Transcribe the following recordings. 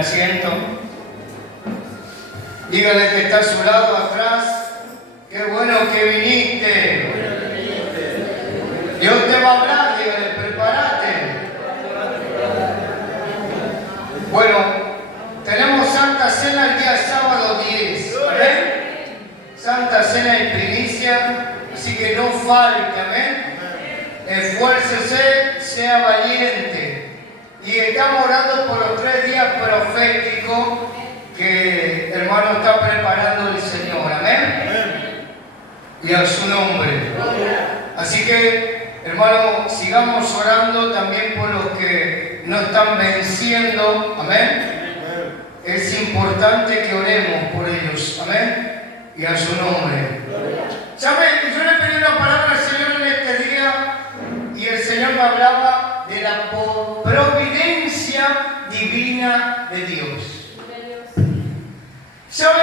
asiento. Dígale que está a su lado atrás, qué bueno que viniste. Dios te va a hablar, dígale, prepárate. Bueno, tenemos Santa Cena el día sábado 10. ¿Amén? Santa Cena en primicia, así que no falte, amén. Esfuércese, sea valiente. Y estamos orando por los 3 días proféticos que hermano está preparando el Señor, amén. Y a su nombre. Así que, hermano, sigamos orando también por los que no están venciendo, amén. Es importante que oremos por ellos, amén. Y a su nombre. ¿Saben? Yo le pedí una palabra al Señor en este día y el Señor me hablaba de la providencia divina de Dios. ¿Sabe?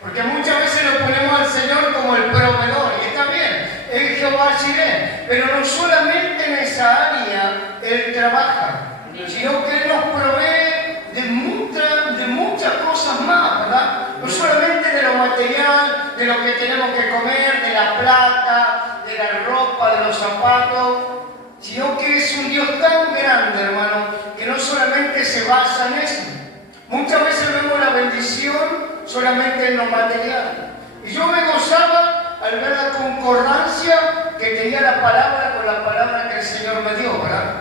Porque muchas veces lo ponemos al Señor como el proveedor, y está bien, es Jehová Jireh, pero no solamente en esa área Él trabaja, sino que Él nos provee de muchas cosas más, ¿verdad? No solamente de lo material, de lo que tenemos que comer, de la plata, de la ropa, de los zapatos, sino que es un Dios tan grande, hermano, que no solamente se basa en eso. Muchas veces vemos la bendición solamente en lo material. Y yo me gozaba al ver la concordancia que tenía la palabra con la palabra que el Señor me dio, ¿verdad?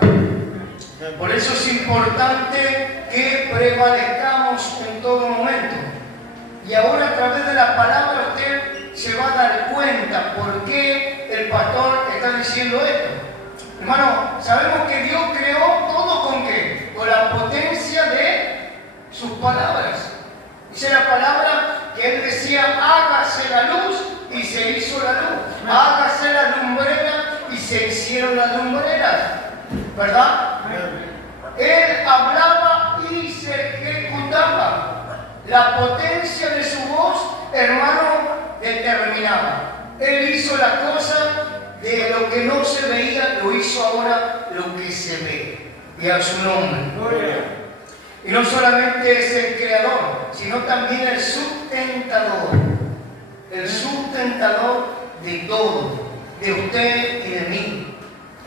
Por eso es importante que prevalezcamos en todo momento. Y ahora a través de la palabra usted se va a dar cuenta por qué el pastor está diciendo esto. Hermano, sabemos que Dios creó todo ¿con qué? Con la potencia de sus palabras. Dice la palabra que Él decía, hágase la luz, y se hizo la luz. Hágase la lumbrera, y se hicieron las lumbreras. ¿Verdad? Él hablaba y se ejecutaba. La potencia de su voz, hermano, determinaba. Él hizo la cosa de lo que no se veía, lo hizo ahora lo que se ve. Y a su nombre. Y no solamente es el creador, sino también el sustentador. El sustentador de todo, de usted y de mí.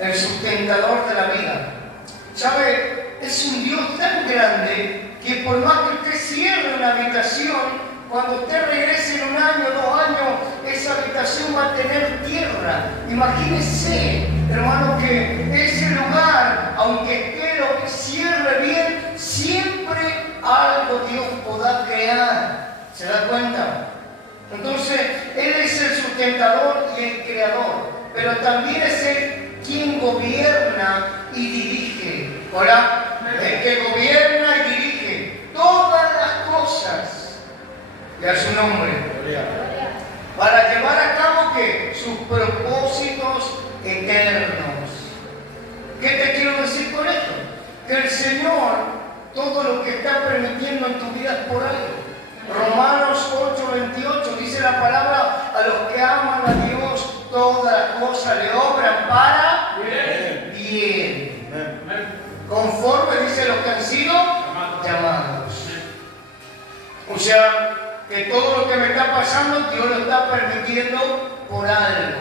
El sustentador de la vida. ¿Sabe? Es un Dios tan grande que por más que usted cierre una habitación, cuando usted regrese en 1 año, 2 años, esa habitación va a tener tierra. Imagínese, hermano, que ese lugar, aunque usted lo cierre bien, siempre algo Dios podrá crear. ¿Se da cuenta? Entonces, Él es el sustentador y el creador, pero también es Él quien gobierna y dirige. ¿Hola? El que gobierna y dirige todas las cosas. Y a su nombre. Para llevar a cabo ¿qué? Sus propósitos eternos. ¿Qué te quiero decir con esto? Que el Señor, todo lo que está permitiendo en tu vida es por algo. Romanos 8:28 dice la palabra, a los que aman a Dios, todas las cosas le obran para bien. Conforme dice los que han sido llamados. O sea, que todo lo que me está pasando, Dios lo está permitiendo por algo.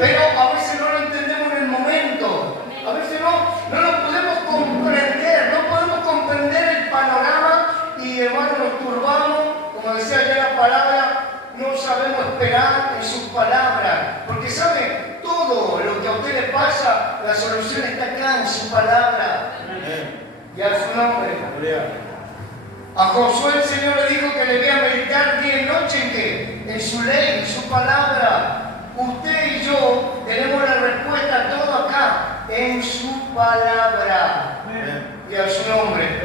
Pero a veces no lo entendemos en el momento. A veces no lo podemos comprender. No podemos comprender el panorama y, hermano, nos turbamos. Como decía ayer la palabra, no sabemos esperar en sus palabras. Porque, ¿sabe? Todo lo que a usted le pasa, la solución está acá en su palabra. Y a su nombre. A Josué el Señor le dijo que debía meditar día y noche en qué? En su ley, en su palabra. Usted y yo tenemos la respuesta a todo acá, en su palabra. Y a su nombre.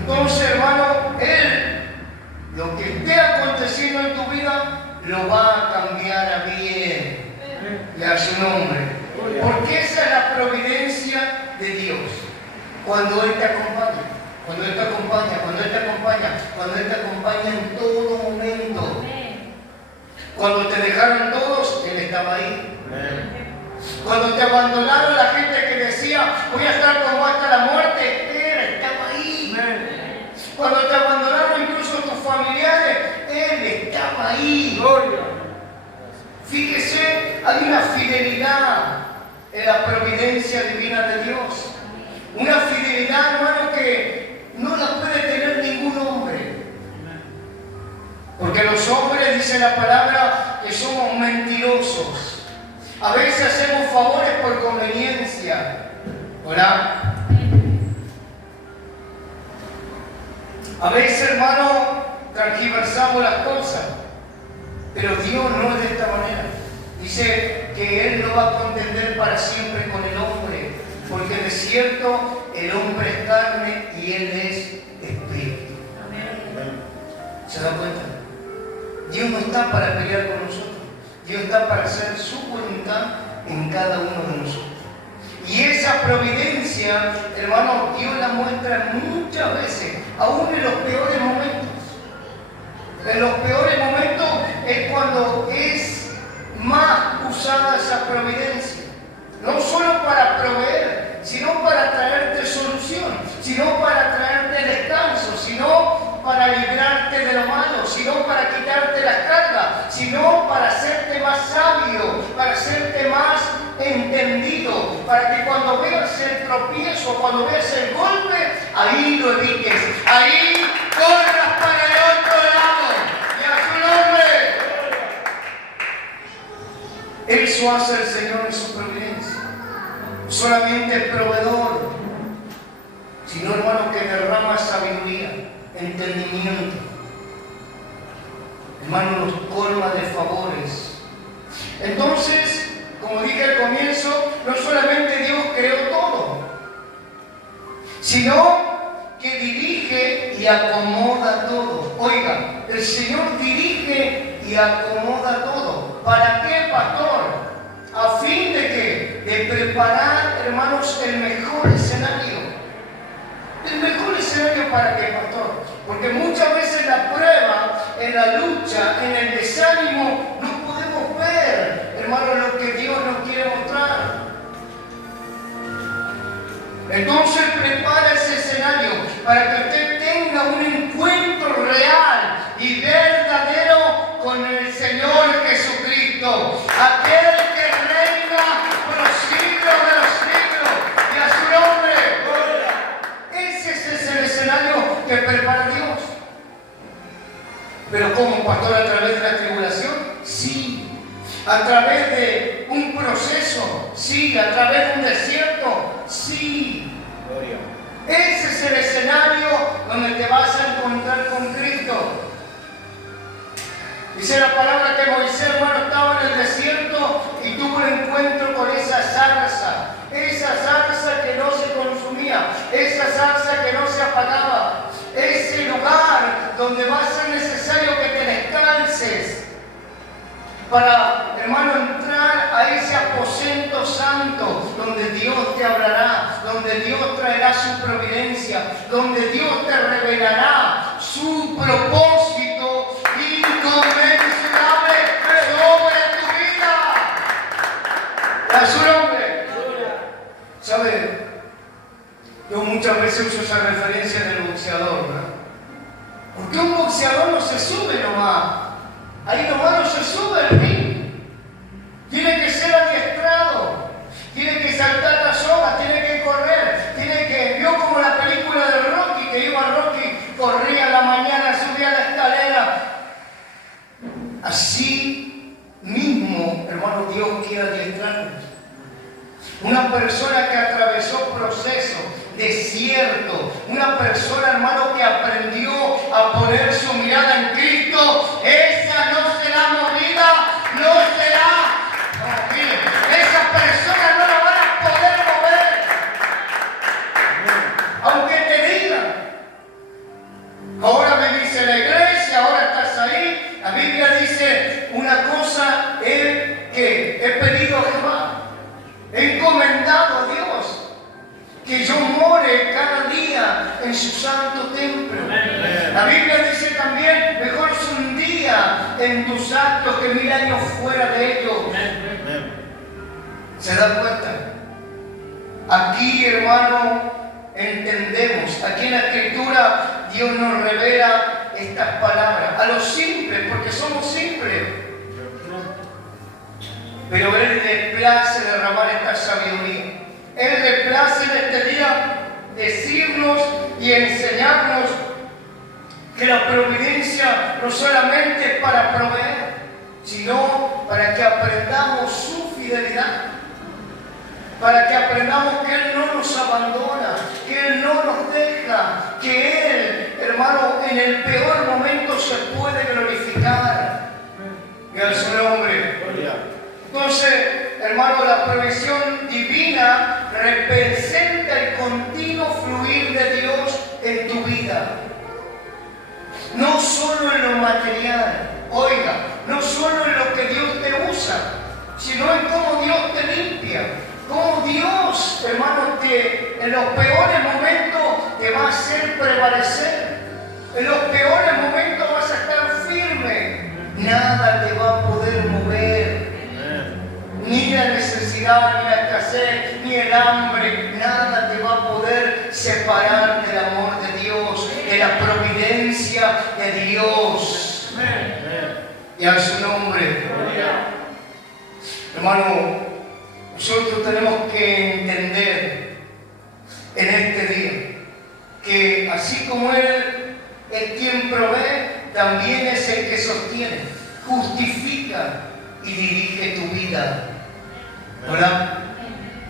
Entonces, hermano, Él, lo que esté aconteciendo en tu vida, lo va a cambiar a bien. Y a su nombre. Porque esa es la providencia de Dios. Cuando Él te acompaña. Cuando Él te acompaña, cuando Él te acompaña, cuando Él te acompaña en todo momento. Cuando te dejaron todos, Él estaba ahí. Cuando te abandonaron la gente que decía, voy a estar con vos hasta la muerte, Él estaba ahí. Cuando te abandonaron incluso tus familiares, Él estaba ahí. Fíjese, hay una fidelidad en la providencia divina de Dios. Una fidelidad, hermano, que no la puede tener ningún hombre. Porque los hombres, dice la palabra, que somos mentirosos. A veces hacemos favores por conveniencia. ¿Hola? A veces, hermano, transgiversamos las cosas. Pero Dios no es de esta manera. Dice que Él no va a contender para siempre con el hombre. Porque de cierto, el hombre es carne y Él es espíritu. ¿Se da cuenta? Dios no está para pelear con nosotros. Dios está para hacer su voluntad en cada uno de nosotros. Y esa providencia, hermano, Dios la muestra muchas veces, aún en los peores momentos. En los peores momentos es cuando es más usada esa providencia. No solo para proveer, sino para traerte solución, sino para traerte descanso, sino para librarte de lo malo, sino para quitarte las cargas, sino para hacerte más sabio, para hacerte más entendido, para que cuando veas el tropiezo, cuando veas el golpe, ahí lo evites, ahí corras para el otro lado. Y a su nombre. Eso hace el Señor en su providencia. Solamente el proveedor, sino, hermano, que derrama sabiduría, entendimiento. Hermano, nos colma de favores. Entonces, como dije al comienzo, no solamente Dios creó todo, sino que dirige y acomoda todo. Oiga, el Señor dirige y acomoda todo. ¿Para qué, pastor? ¿A fin de qué? De preparar, hermanos, el mejor escenario. ¿El mejor escenario para qué, pastor? Porque muchas veces en la prueba, en la lucha, en el desánimo, no podemos ver, hermanos, lo que Dios nos quiere mostrar. Entonces prepara ese escenario para que usted tenga un encuentro real y verdadero con el Señor Jesucristo, aquel que reina por los siglos de los siglos, y a su nombre. Ese es el escenario que prepara Dios. Pero ¿cómo, pastor? ¿A través de la tribulación? Sí. ¿A través de un proceso? Sí. ¿A través de un desierto? Sí. Ese es el escenario donde te vas a encontrar con Cristo. Dice la palabra que Moisés, hermano, estaba en el desierto y tuvo un encuentro con esa zarza que no se consumía, esa zarza que no se apagaba, ese lugar donde va a ser necesario que te descalces para, hermano, entrar a ese aposento santo donde Dios te hablará, donde Dios traerá su providencia, donde Dios te revelará su propósito inconmensurable sobre tu vida. A su nombre. ¿Sabe? Yo muchas veces uso esa referencia del boxeador, ¿verdad? Porque un boxeador no se sube nomás. Ahí nomás no se sube el ring. Tiene que ser adiestrado. Tiene que saltar la soga, tiene que correr. Tiene que... Vio como la película de Rocky, que iba Rocky, corría a la mañana, subía la escalera. Así mismo, hermano, Dios quiere adiestrarnos. Una persona que atravesó procesos, desierto, una persona, hermano, que aprendió a poner su mirada en Cristo, esa no será movida, no será, esa persona no la van a poder mover. Aunque te digan, ahora vivís en la iglesia, ahora estás ahí, la Biblia dice una cosa, he pedido a Jehová, he encomendado a Dios, que yo more cada día en su santo templo. La Biblia dice también, mejor es un día en tus actos que 1000 años fuera de ellos. ¿Se dan cuenta? Aquí, hermano, entendemos, aquí en la Escritura Dios nos revela estas palabras a los simples, porque somos simples. Pero Él le place derramar esta sabiduría. Él le place en este día decirnos y enseñarnos que la providencia no solamente es para proveer, sino para que aprendamos su fidelidad, para que aprendamos que Él no nos abandona, que Él no nos deja, que Él, hermano, en el peor momento se puede glorificar. Y a su nombre. Entonces, hermano, la provisión divina representa el continuo fluir de Dios en tu vida. No solo en lo material, oiga, no solo en lo que Dios te usa, sino en cómo Dios te limpia, cómo Dios, hermano, en los peores momentos te va a hacer prevalecer. En los peores momentos vas a estar firme. Nada te va a poder mover. Ni la necesidad, ni la escasez, ni el hambre, nada te va a poder separar del amor de Dios, de la providencia de Dios. Y a su nombre. Hermano, nosotros tenemos que entender en este día que así como Él es quien provee, también es el que sostiene, justifica y dirige tu vida. ¿Verdad?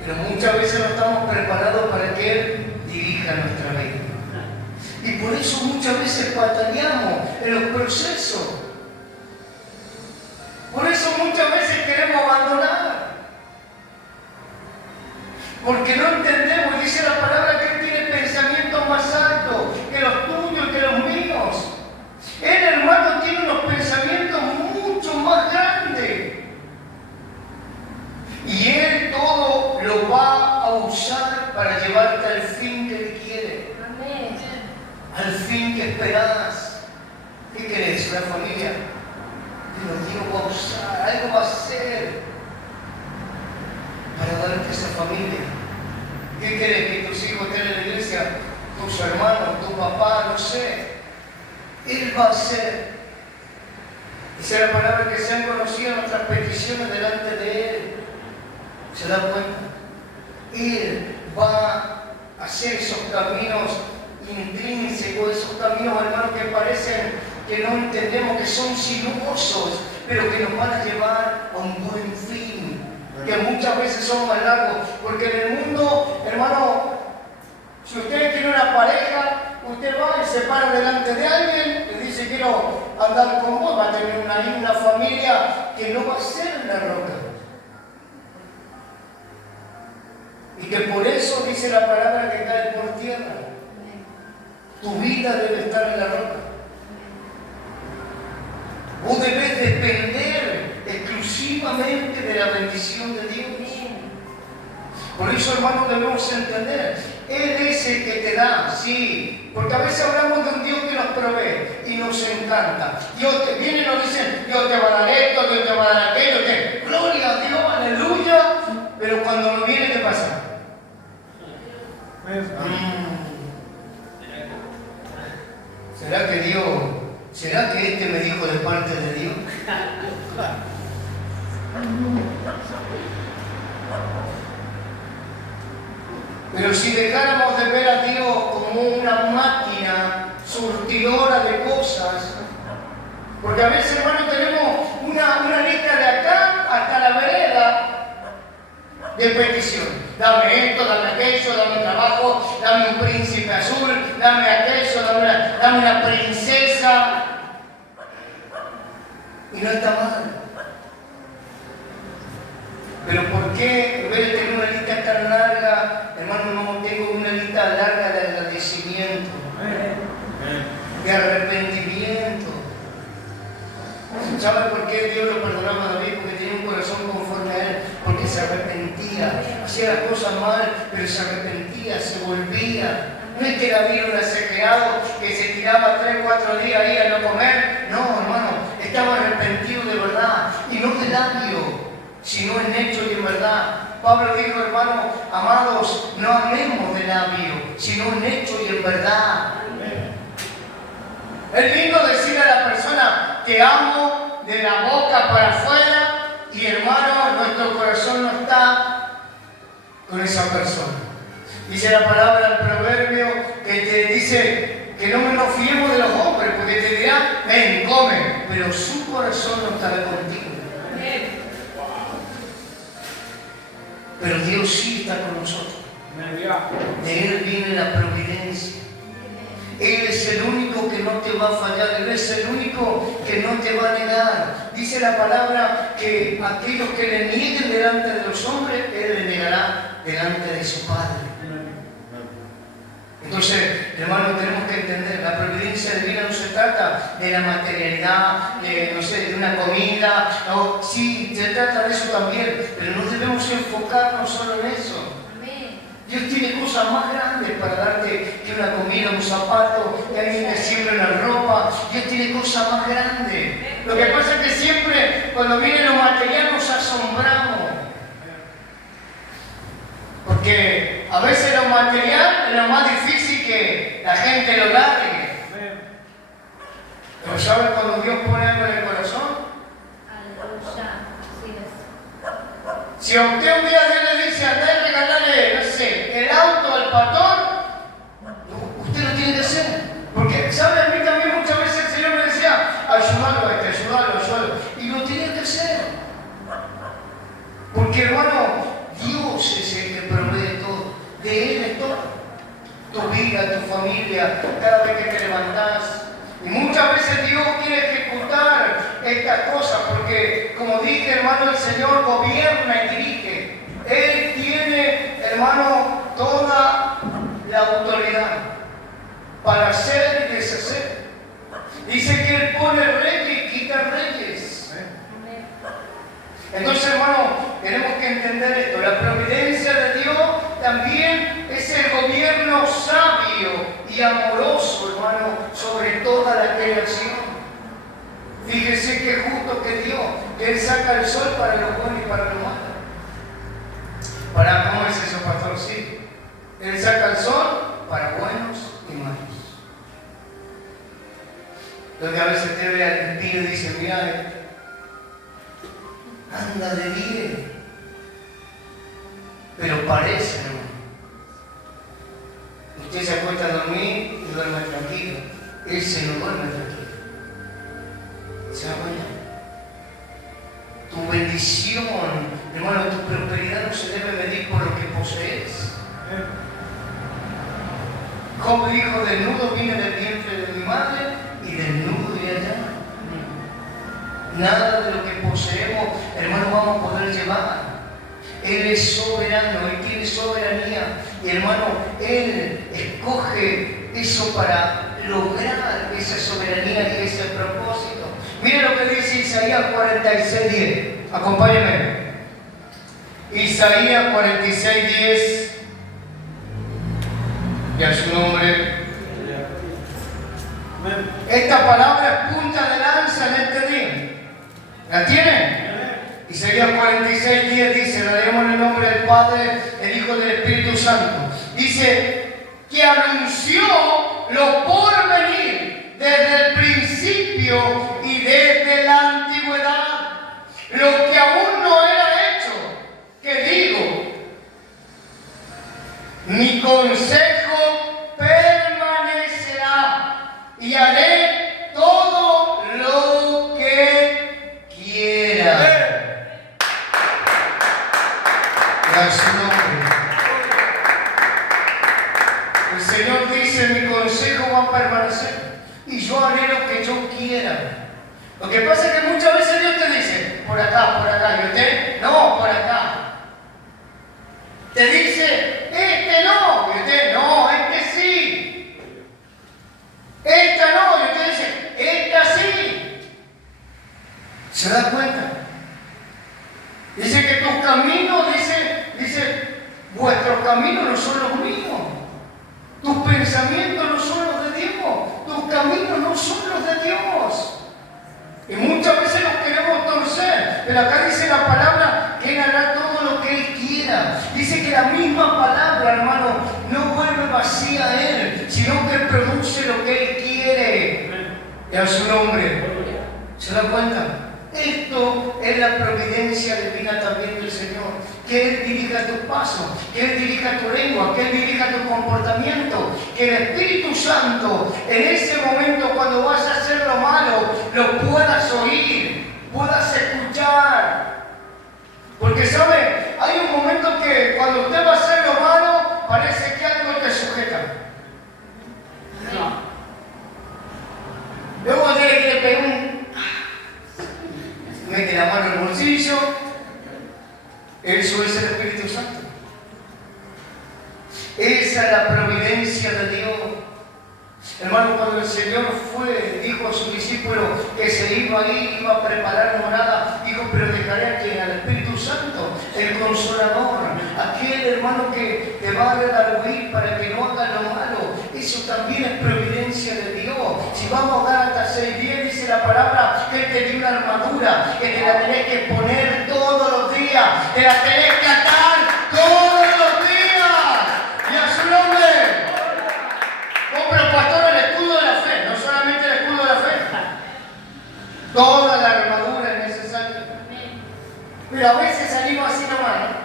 Pero muchas veces no estamos preparados para que Él dirija nuestra vida. Y por eso muchas veces batallamos en los procesos. Por eso muchas veces queremos abandonar. Porque no entendemos, dice la palabra, que Él tiene pensamientos más altos que los tuyos y que los míos. Él, hermano, tiene unos pensamientos mucho más grandes. Y Él todo lo va a usar para llevarte al fin que Él quiere. Amén. Al fin que esperas. ¿Qué querés? ¿Una familia? Pero Dios va a usar, algo va a hacer para darte esa familia. ¿Qué querés? Que tus hijos estén en la iglesia, tus hermanos, tu papá, no sé. Él va a hacer. Dice la palabra que sean conocidas nuestras peticiones delante de Él. ¿Se da cuenta? Él va a hacer esos caminos intrínsecos, esos caminos, hermanos, que parecen que no entendemos, que son sinuosos, pero que nos van a llevar a un buen fin, que muchas veces son más largos, porque en el mundo, hermano, si usted tiene una pareja, usted va y se para delante de alguien, le dice quiero andar con vos, va a tener una familia que no va a ser en la roca. Y que por eso dice la palabra que cae por tierra. Tu vida debe estar en la roca. Vos debes depender exclusivamente de la bendición de Dios. Por eso, hermanos, debemos entender, Él es el que te da, sí, porque a veces hablamos de un Dios que nos provee y nos encanta. Dios te viene y nos dice, Dios te va a dar esto, Dios te va a dar aquello, gloria a Dios, aleluya, pero cuando no viene, ¿qué pasa? ¿Será que este me dijo de parte de Dios? Pero si dejáramos de ver a Dios como una máquina surtidora de cosas, porque a veces, hermano, tenemos una lista de acá hasta la vereda de petición. Dame esto, dame aquello, dame un trabajo, dame un príncipe azul, dame aquello, dame una princesa. Y no está mal. Pero ¿por qué en vez de tener una lista tan larga, hermano, no tengo una lista larga de agradecimiento, de arrepentimiento? ¿Sabe por qué Dios lo perdonaba a David? Porque tenía un corazón conforme a Él, porque se arrepentía, hacía las cosas mal, pero se arrepentía, se volvía. No es que David era un exagerado que se tiraba 3 o 4 días ahí a no comer. No, hermano, estaba arrepentido de verdad, y no de labio, sino en hecho y en verdad. Pablo dijo, hermano, amados, no amemos de labio, sino en hecho y en verdad. Es lindo decir a la persona, te amo, de la boca para afuera, y hermano, nuestro corazón no está con esa persona. Dice la palabra del proverbio que te dice que no nos fiemos de los hombres, porque te dirán, ven, come, pero su corazón no estará contigo. Pero Dios sí está con nosotros. De Él viene la providencia. Él es el único que no te va a fallar, Él es el único que no te va a negar. Dice la palabra que aquellos que le nieguen delante de los hombres, Él le negará delante de su Padre. Entonces, hermano, tenemos que entender, la providencia divina no se trata de la materialidad, de una comida, no, sí, se trata de eso también, pero no debemos enfocarnos solo en eso. Dios tiene cosas más grandes para darte que una comida, un zapato, que alguien te siembra una ropa. Dios tiene cosas más grandes. Lo que pasa es que siempre, cuando viene lo material, nos asombramos. Porque a veces lo material es lo más difícil que la gente lo largue. Pero ¿sabes cuando Dios pone algo en el corazón? Si a usted un día Dios le dice, andá a regalarle, no sé, el auto al pastor, usted lo tiene que hacer. Porque, ¿sabe? A mí también muchas veces el Señor me decía, ayúdalo a este, ayúdalo. Y lo tiene que hacer. Porque, hermano, Dios es el que provee todo. De Él es todo. Tu vida, tu familia, cada vez que te levantás. Y muchas veces Dios quiere ejecutar estas cosas porque, como dije, hermano, el Señor gobierna y dirige. Él tiene, hermano, toda la autoridad para hacer y deshacer. Dice que Él pone reyes y quita reyes. Entonces, hermano, tenemos que entender esto. La providencia de Dios también es el gobierno sabio y amoroso, hermano, sobre toda la creación. Fíjese que justo que Dios, que Él saca el sol para lo bueno y para lo malo. ¿Cómo es eso, pastor? Sí. Él saca el sol para buenos y malos. Donde a veces te ve al impío y dice, mira, anda de bien, pero parece, hermano. Usted se acuesta a dormir y duerme tranquilo. Él se no duerme tranquilo. ¿Se da cuenta? Tu bendición, hermano, tu prosperidad no se debe medir por lo que posees. Job dijo, desnudo vine del vientre de mi madre y desnudo iré allá. Nada de lo que poseemos, hermano, vamos a poder llevar. Él es soberano, Él tiene soberanía. Y hermano, Él escoge eso para lograr esa soberanía y ese propósito. Mira lo que dice Isaías 46:10. Acompáñenme. Isaías 46:10. Y a su nombre. Esta palabra es punta de lanza en este día. ¿La tienen? Isaías 46:10 dice, la leemos en el nombre del Padre, el Hijo y del Espíritu Santo. Dice que anunció lo por venir desde el principio y desde la antigüedad. Lo que aún no era hecho, que digo, mi consejo permanecerá y haré todo lo que quiera. A su nombre. El Señor dice, mi consejo va a permanecer y yo haré lo que yo quiera. Lo que pasa es que muchas veces Dios te dice, por acá, y usted, no, por acá. Te dice, este no, y usted, no, este sí. Esta no, y usted dice, esta sí. ¿Se da cuenta? Dice que tus caminos, dice, vuestros caminos no son los míos. Tus pensamientos no son los de Dios. Tus caminos no son los de Dios. Y muchas veces los queremos torcer. Pero acá dice la palabra que Él hará todo lo que Él quiera. Dice que la misma palabra, hermano, no vuelve vacía a Él, sino que produce lo que Él quiere. Y a su nombre. ¿Se da cuenta? Esto es la providencia divina también del Señor. Que Él dirija tus pasos, que Él dirija tu lengua, que Él dirija tu comportamiento. Que el Espíritu Santo, en ese momento cuando vas a hacer lo malo, lo puedas oír, puedas escuchar. Porque, ¿sabe? Hay un momento que cuando usted va a hacer lo malo, parece que algo te sujeta. No. Luego usted le quiere pegar mete la mano en el bolsillo. Eso es el Espíritu Santo. Esa es la providencia de Dios. Hermano, cuando el Señor dijo a sus discípulos que se iba a ir, iba a preparar morada, dijo, pero dejaré a quien, al Espíritu Santo, el Consolador, aquel hermano que te va a redarguir para que no hagas lo malo. Eso también es providencia de Dios. Si vamos a Gálatas 6:10, dice la palabra que Él te dio una armadura, que te la tenés que poner todos los días, te la tenés que atar todos los días. Y a su nombre. Oh, pero pastor, el escudo de la fe, no solamente el escudo de la fe. Toda la armadura es necesaria. Pero a veces salimos así nomás, ¿no?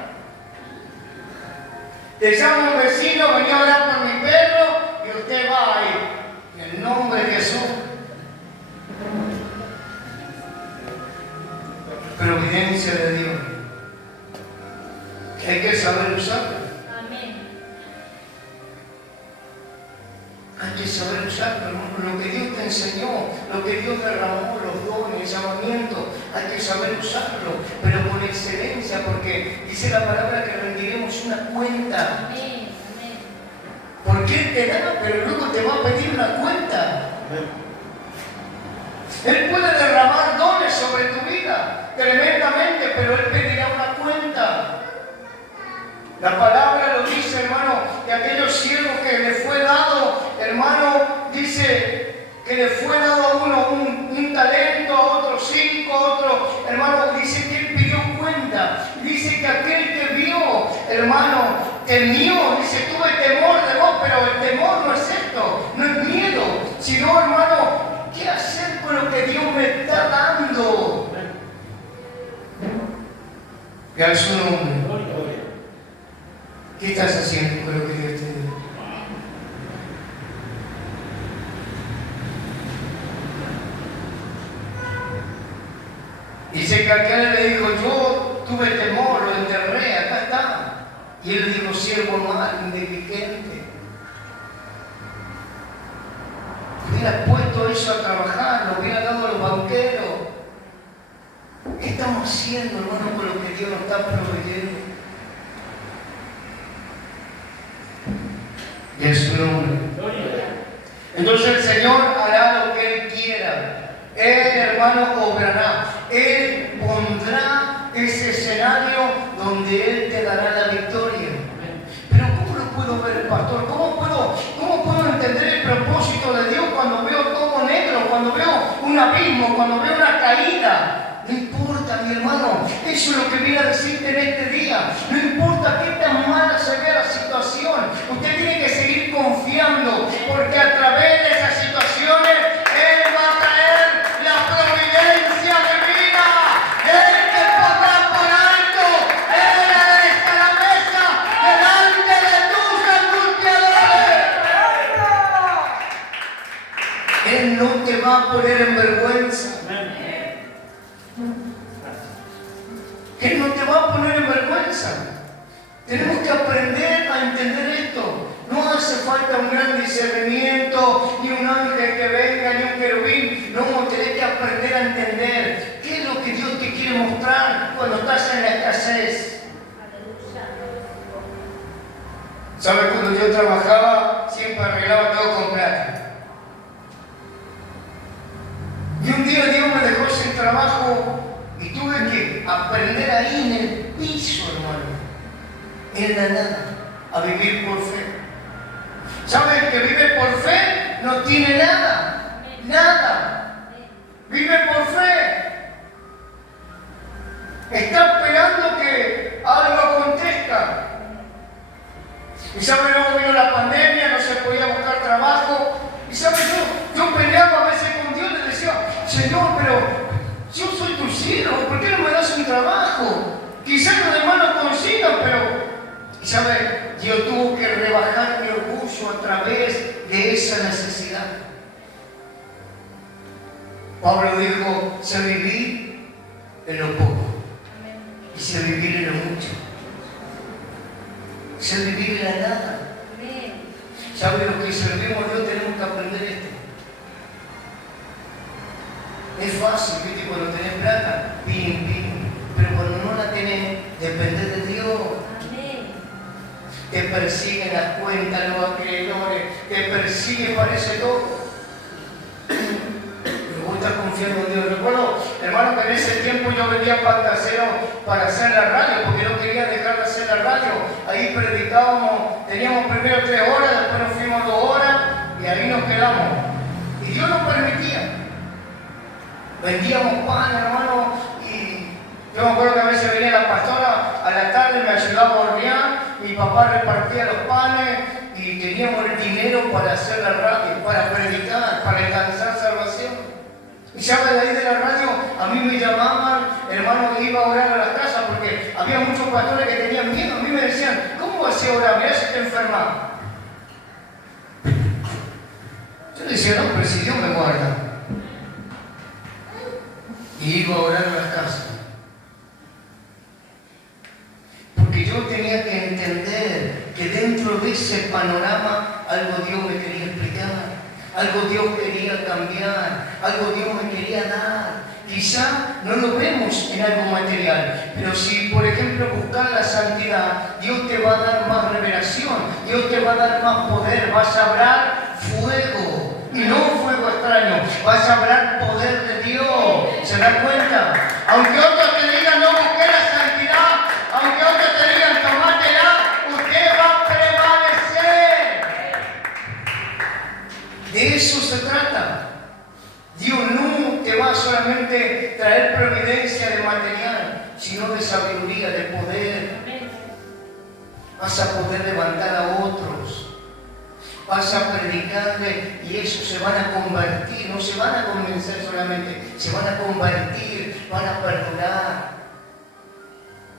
Te llama un vecino, venía a orar por mi perro y usted va ahí. En el nombre de Jesús. Providencia de Dios. Que hay que saber usarla. Hay que saber usarlo, hermano. Lo que Dios te enseñó, lo que Dios derramó, los dones, el llamamiento, hay que saber usarlo, pero con excelencia, porque dice la palabra que rendiremos una cuenta. Amén. Porque Él te da, pero luego te va a pedir una cuenta. Él puede derramar dones sobre tu vida, tremendamente, pero Él pedirá una cuenta. La palabra lo dice, hermano, de aquellos siervos que le fue dado, hermano, dice que le fue dado a uno un talento, a otro 5, a otro, hermano, dice que Él pidió cuenta. Dice que aquel que vio, hermano, temió, dice, tuve temor de vos, pero el temor no es esto, no es miedo, sino, hermano, ¿qué hacer con lo que Dios me está dando? Que a su nombre. ¿Qué estás haciendo con lo que Dios te dio? Dice que aquel le dijo, yo tuve temor, lo enterré, acá está. Y él le dijo, siervo mal, indigente. Hubiera puesto eso a trabajar, lo hubiera dado a los banqueros. ¿Qué estamos haciendo, hermano, con lo que Dios nos está proveyendo? Y en su nombre. Entonces el Señor hará lo que Él quiera. Él, hermano, obrará. Él pondrá ese escenario donde Él te dará la victoria. Pero ¿cómo lo puedo ver, pastor? ¿Cómo puedo entender el propósito de Dios cuando veo todo negro, cuando veo un abismo, cuando veo una caída? No importa, mi hermano, eso es lo que viene a decirte en este día. No importa qué tan mala se vea la situación, usted tiene que seguir confiando, porque a través de esas situaciones Él va a traer la providencia divina. Él te pondrá por alto, Él hará la mesa delante de tus angustiadores. Él no te va a poner en vergüenza. Él no te va a poner en vergüenza. Tenemos que aprender a entender esto. No hace falta un gran discernimiento, ni un ángel que venga, ni un querubín. No, tenés que aprender a entender qué es lo que Dios te quiere mostrar cuando estás en la escasez. ¿Sabes? Cuando yo trabajaba, siempre arreglaba todo con plata. Y un día Dios me dejó sin trabajo. Y tuve que aprender ahí en el piso, hermano, en la nada, a vivir por fe. ¿Sabes? El que vive por fe no tiene nada, nada. Vive por fe. Está esperando que algo acontezca. Y ¿sabes? Luego vino la pandemia, no se podía buscar trabajo. Y ¿sabes? Yo peleaba a veces con Dios, le Señor, pero yo soy tu siervo, ¿por qué no me das un trabajo? Quizás los demás no consigan, pero, ¿sabe? Dios tuvo que rebajar mi orgullo a través de esa necesidad. Pablo dijo, sé vivir en lo poco y sé vivir en lo mucho. Sé vivir en la nada. ¿Sabe? Los que servimos a Dios tenemos que aprender esto. Es fácil, ¿viste? Cuando tenés plata, pim, pim. Pero cuando no la tenés, dependés de Dios. Te persiguen las cuentas, los acreedores, te persigue, parece todo. Me gusta confiar en Dios. Recuerdo, hermano, que en ese tiempo yo vendía pantaceros para hacer la radio, porque no quería dejar de hacer la radio. Ahí predicábamos, teníamos primero 3 horas, después nos fuimos 2 horas y ahí nos quedamos. Y Dios nos permitía. Vendíamos pan, hermano, y yo me acuerdo que a veces venía la pastora, a la tarde me ayudaba a hornear, mi papá repartía los panes y teníamos el dinero para hacer la radio, para predicar, para alcanzar salvación. Y sabe, de ahí de la radio, a mí me llamaban, hermano, que iba a orar a la casa, porque había muchos pastores que tenían miedo. A mí me decían, ¿cómo vas a orar? Mirá si te enfermas. Yo le decía, no, pero si Dios me guarda. Y iba a orar a la casa. Porque yo tenía que entender que dentro de ese panorama algo Dios me quería explicar, algo Dios quería cambiar, algo Dios me quería dar. Quizá no lo vemos en algo material, pero si, por ejemplo, buscar la santidad, Dios te va a dar más revelación, Dios te va a dar más poder, vas a hablar fuego. Y no fuego extraño, vas a hablar poder de Dios. ¿Se dan cuenta? Aunque otros te digan no busques la santidad, aunque otros te digan tomátela, usted va a prevalecer. De eso se trata. Dios no te va a solamente traer providencia de material, sino de sabiduría, de poder. Vas a poder levantar a otros. Vas a predicarle y ellos se van a convertir, no se van a convencer solamente, se van a convertir, van a perdonar.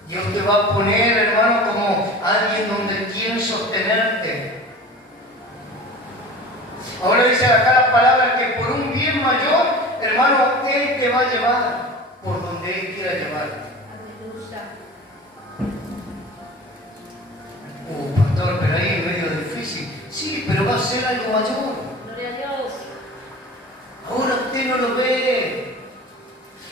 Dios te va a poner, hermano, como alguien donde quien sostenerte. Ahora dice acá la palabra que por un bien mayor, hermano, Él te va a llevar por donde Él quiera llevar. Pastor, pero ahí es medio difícil. Sí, pero va a ser algo mayor. Gloria a Dios. Ahora usted no lo ve.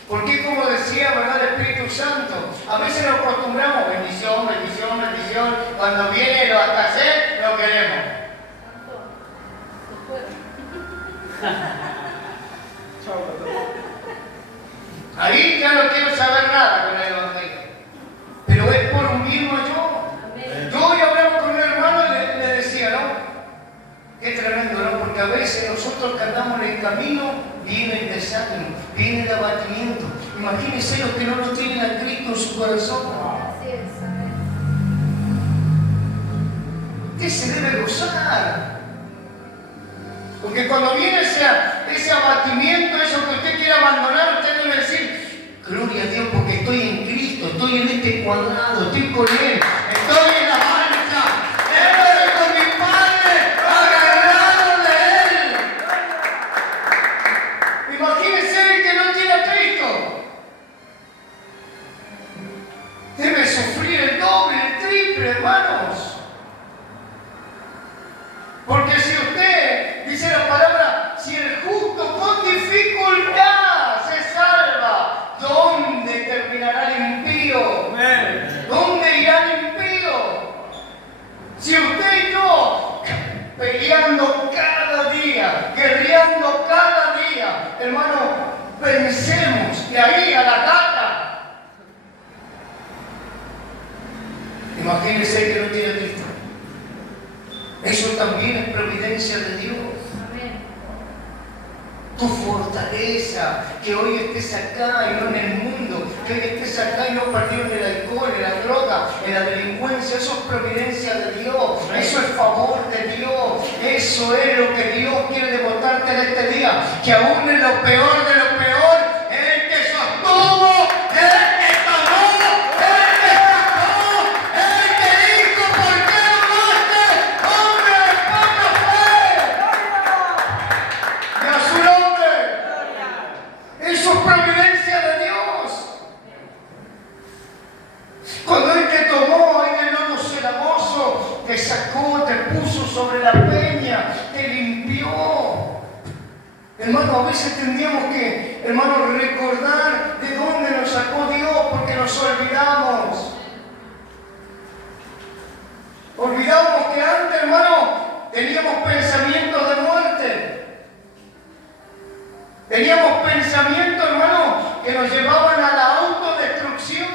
Porque como decía, ¿verdad? El Espíritu Santo, a veces nos acostumbramos, bendición, bendición, bendición. Cuando viene lo hasta hacer, lo queremos. Ahí ya no quiero saber nada con el Evangelio. Pero es por un bien mayor. Yo hoy hablaba con un hermano y le decía, ¿no? Qué tremendo, ¿no? Porque a veces nosotros que andamos en el camino, viene el desánimo, viene el abatimiento. Imagínense los que no lo tienen a Cristo en su corazón. Usted se debe gozar. Porque cuando viene ese abatimiento, eso que usted quiere abandonar, usted debe decir, gloria a Dios porque estoy en Cristo, estoy en este cuadrado, estoy con Él, estoy en la marcha, estoy con mi Padre, agarrado de Él. Imagínese el que no tiene a Cristo. Debe sufrir el doble, el triple, hermanos. Porque si usted, dice la palabra, si el justo con dificultad se salva, ¿dónde terminará el impío? ¿Dónde irá el impío? Si usted y yo, peleando cada día, guerreando cada día, hermano, pensemos de ahí a la gata. Imagínense que no tiene Cristo. Eso también es providencia de Dios. Amén. Tu fortaleza, que hoy estés acá y no en el mundo, que hoy estés acá y no perdido en el alcohol, en la droga, en la delincuencia, eso es providencia de Dios, eso es favor de Dios, eso es lo que Dios quiere demostrarte en este día, que aún en lo peor de lo peor, Hermano, a veces tendríamos que, hermano, recordar de dónde nos sacó Dios porque nos olvidamos. Olvidamos que antes, hermano, teníamos pensamientos de muerte. Teníamos pensamientos, hermano, que nos llevaban a la autodestrucción.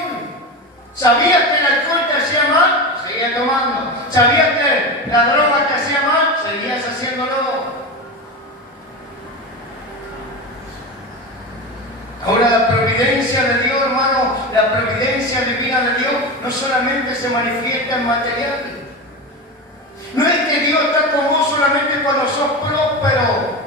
¿Sabías que el alcohol te hacía mal? Seguías tomando. ¿Sabías que la droga te hacía mal? Seguías haciéndolo. Ahora la providencia de Dios, hermano, la providencia divina de Dios no solamente se manifiesta en material. No es que Dios está con vos solamente cuando sos próspero.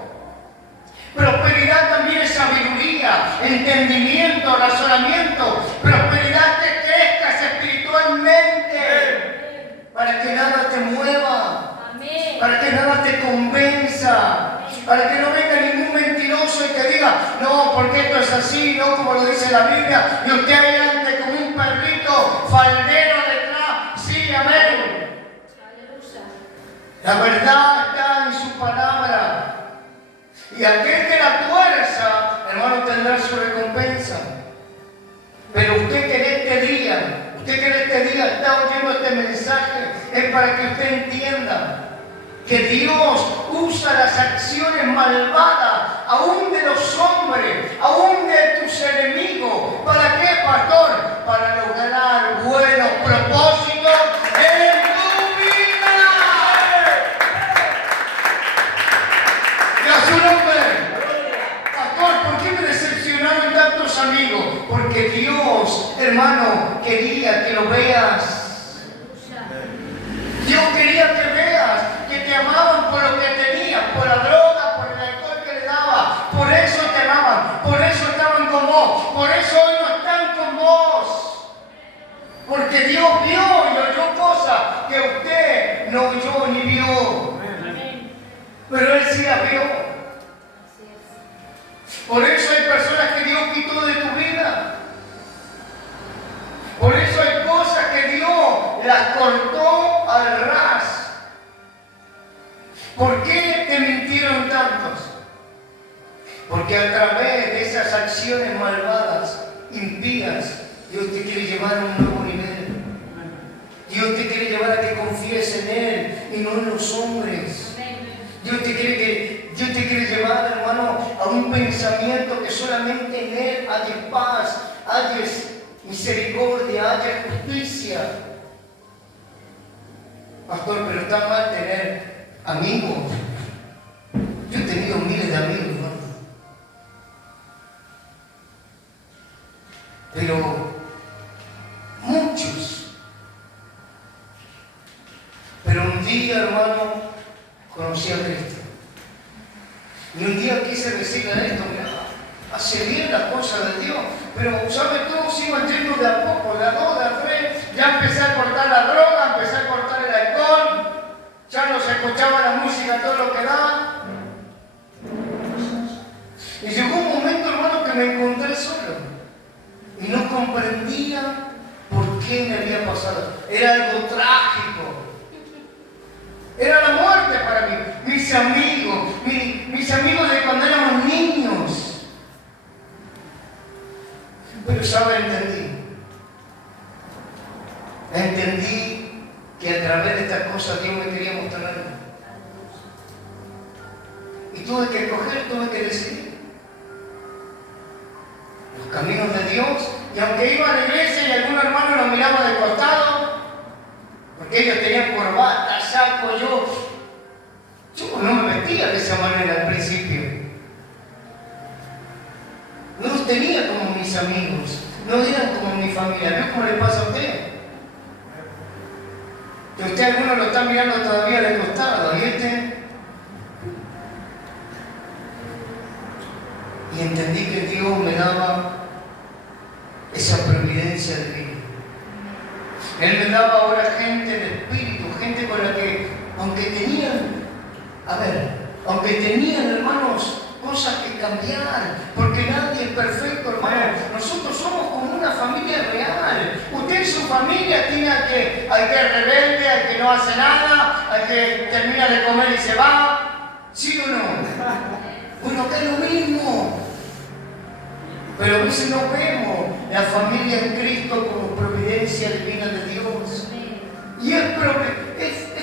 Prosperidad también es sabiduría, entendimiento, razonamiento. Prosperidad que crezcas espiritualmente. Para que nada te mueva. Para que nada te convenza. Para que no venga ningún mentiroso y te diga, no, porque esto es así, no como lo dice la Biblia. Y usted ahí ande como un perrito faldero detrás. Sí, amén. La verdad está en su palabra. Y aquel que la tuerza, hermano, tendrá su recompensa. Pero usted que en este día está oyendo este mensaje, es para que usted entienda que Dios usa las acciones malvadas, aún de los hombres, aún de tus enemigos. ¿Para qué, pastor? Para lograr buenos propósitos en tu vida. Y a su nombre. Pastor, ¿por qué me decepcionaron tantos amigos? Porque Dios, hermano, quería que lo veas. Dios quería que veas que te amaban por lo que tenías, por la droga, por el alcohol que le daba. Por eso te amaban, por eso estaban con vos, por eso hoy no están con vos. Porque Dios vio y oyó cosas que usted no oyó ni vio. Pero Él sí las vio. Por eso hay personas que Dios quitó de tu vida. Por eso hay cosas que Dios las cortó al ras. ¿Por qué te mintieron tantos? Porque a través de esas acciones malvadas, impías, Dios te quiere llevar a un nuevo nivel. Dios te quiere llevar a que confíes en Él y no en los hombres. Dios te quiere llevar, hermano, a un pensamiento que solamente en Él haya paz, haya misericordia, haya justicia. Pastor, pero está mal tener amigos. Yo he tenido miles de amigos, hermano. Pero muchos. Pero un día, hermano, conocí a Cristo. Y un día quise decirle esto, mira, hace bien las cosas de Dios, pero, ¿sabes? Todos iban yendo de a poco, de a dos, de a tres. Ya empecé a cortar la droga, empecé a cortar el alcohol, ya no se escuchaba la música, todo lo que da. Y llegó un momento, hermano, que me encontré solo. Y no comprendía por qué me había pasado. Era algo trágico. Era la muerte para mí. Mis amigos de cuando éramos niños. Pero ¿sabe? Entendí que a través de estas cosas Dios me quería mostrar algo. Y tuve que escoger, tuve que decidir los caminos de Dios. Y aunque iba a la iglesia y algún hermano lo miraba de costado, porque ellos tenían corbata, saco, yo no me vestía de esa manera al principio. No los tenía como mis amigos, no eran como mi familia. ¿Ves cómo le pasa a usted? Que usted algunos lo está mirando todavía de costado, y entendí que Dios me daba esa providencia divina. Él me daba ahora gente de espíritu, gente con la que, aunque tenían, hermanos, cosas que cambiar, porque nadie es perfecto, hermano. Nosotros somos como una familia real. Usted en su familia tiene al que es rebelde, al que no hace nada, al que termina de comer y se va. ¿Sí o no? Bueno, acá es lo mismo. Pero a veces no vemos la familia en Cristo como providencia divina de Dios. Y es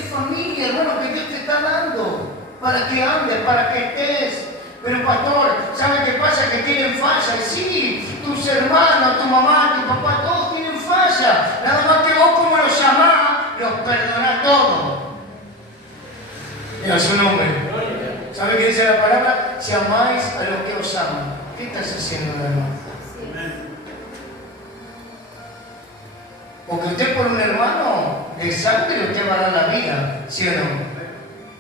familia, hermano, que Dios te está dando para que andes, para que estés. Pero pastor, ¿sabe qué pasa? Que tienen falla. Y sí, tus hermanos, tu mamá, tu papá, todos tienen falla. Nada más que vos, como los llamás, los perdonás todos. Y a su nombre. ¿Sabe qué dice la palabra? Si amáis a los que os aman. ¿Qué estás haciendo, hermano? Porque usted por un hermano de sangre usted va a dar la vida, ¿sí o no?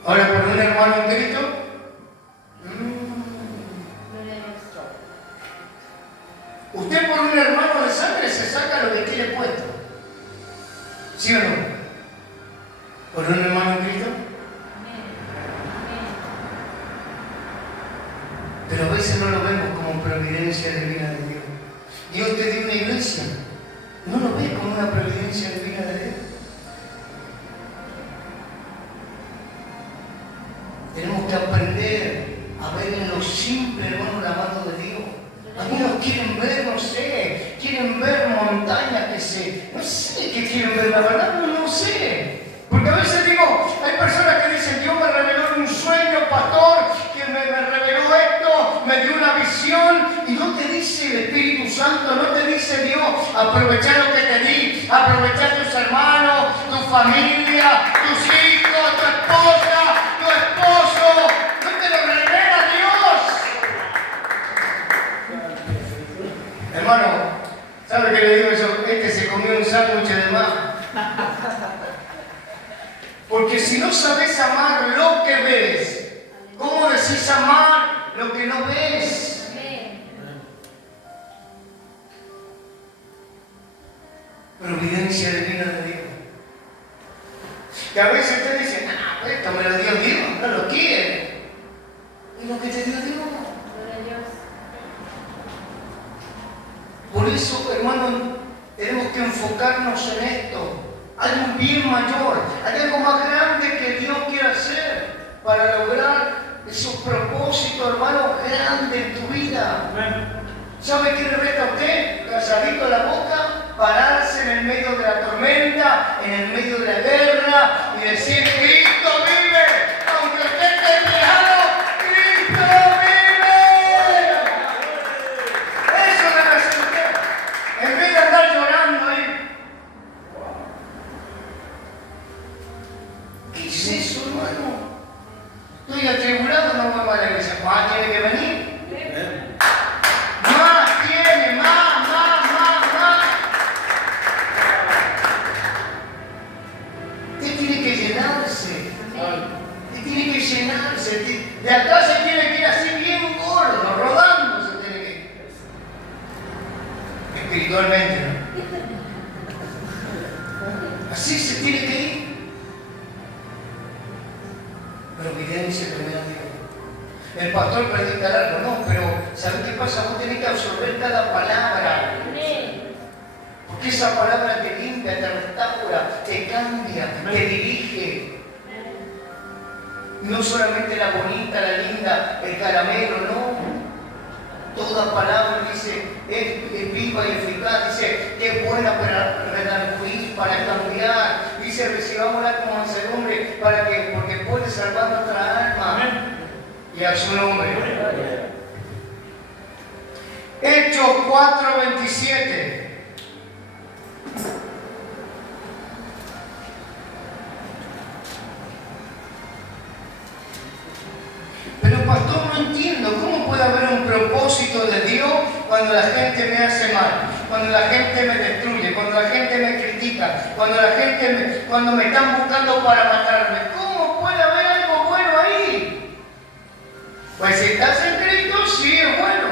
Ahora por un hermano en Cristo, usted por un hermano de sangre se saca lo que tiene puesto, ¿sí o no? Por un hermano en Cristo. Pero a veces no lo vemos como providencia divina de Dios. Dios te dio una iglesia. ¿No lo ves como una providencia divina de Dios? Tenemos que aprender a ver en lo simple, hermano, la mano de Dios. Algunos quieren ver, no sé, quieren ver montañas no sé qué quieren ver, la verdad no sé. Porque a veces digo, hay personas que dicen, Dios me reveló un sueño, pastor, que me reveló esto, me dio una visión, y no te dice el Espíritu Santo, no te dice Dios, aprovechar lo que te di, aprovechar tus hermanos, tu familia, tus hijos, tu esposa, tu esposo, no te lo revela Dios. Hermano, ¿sabe qué le digo yo? Este se comió un sándwich de más. Porque si no sabes amar lo que ves, ¿cómo decís amar lo que no ves? Providencia divina de Dios. Que a veces usted dice, esto me lo dio Dios, no lo quiere. ¿Y lo que te dio Dios? Por eso, hermano, tenemos que enfocarnos en esto. Hay un bien mayor, hay algo más grande que Dios quiere hacer para lograr esos propósitos, hermano, grandes en tu vida. ¿Sabe qué le resta a usted? Calladito la boca, pararse en el medio de la tormenta, en el medio de la guerra y decir, Cristo vive, aunque usted esté peleado, Cristo vive. Eso debe hacer usted. En vez de andar llorando ahí. ¿Qué es eso, hermano? Estoy atribulado, no vuelvo a la iglesia. ¿Más tiene que venir? Más tiene, más. Usted tiene que llenarse. Usted tiene que llenarse. De acá se tiene que ir así bien gordo, rodando se tiene que ir. Espiritualmente, ¿no? Así se tiene que ir. Providencia primero Dios. El pastor predica algo, no, pero ¿sabes qué pasa? Vos tenés que absorber cada palabra. Porque esa palabra te limpia, te restaura, te cambia, te dirige. No solamente la bonita, la linda, el caramelo, no. Toda palabra dice, es viva y eficaz, dice que es buena para redarguir, para cambiar, dice recibámosla como mansedumbre, porque puede salvar nuestra alma. Amén. Y a su nombre. Hechos 4:27. Pero pastor, no entiendo, ¿cómo puede haber un propósito de Dios cuando la gente me hace mal? Cuando la gente me destruye, cuando la gente me critica, cuando me están buscando para matarme. ¿Cómo puede haber algo bueno ahí? Pues si estás en Cristo, sí es bueno.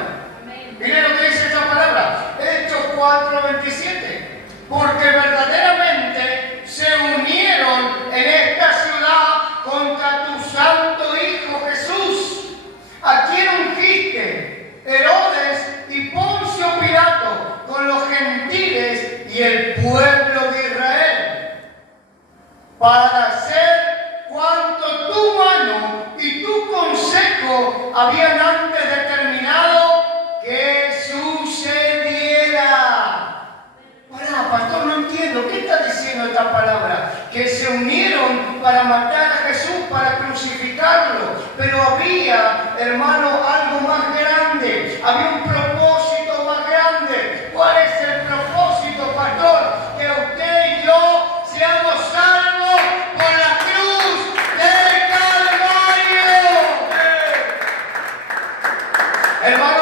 Miren lo que dice esta palabra, Hechos 4:27. Porque verdaderamente se unieron en esta ciudad contra tu santo Hijo Jesús, a quien ungiste, Herodes y Poncio Pilato, con los gentiles y el pueblo de Israel, para hacer cuanto tu mano y tu consejo habían antes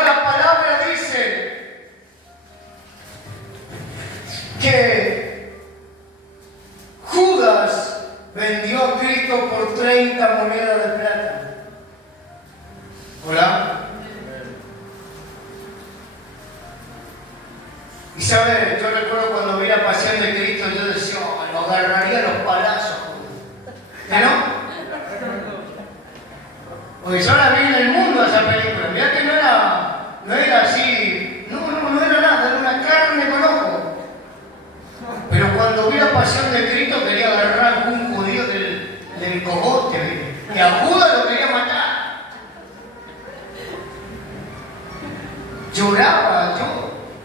la palabra dice que Judas vendió a Cristo por 30 monedas de plata. ¿Hola? Y sabe, yo recuerdo cuando vi la pasión de Cristo, yo decía, oh, lo agarraría a los palazos. ¿Ya no? Porque yo la vi en el mundo esa película. Mirá que no era así, no era nada, era una carne con ojo. Pero cuando vi la pasión de Cristo quería agarrar a algún judío del cogote, ¿viste? Y a Judas lo quería matar. Lloraba,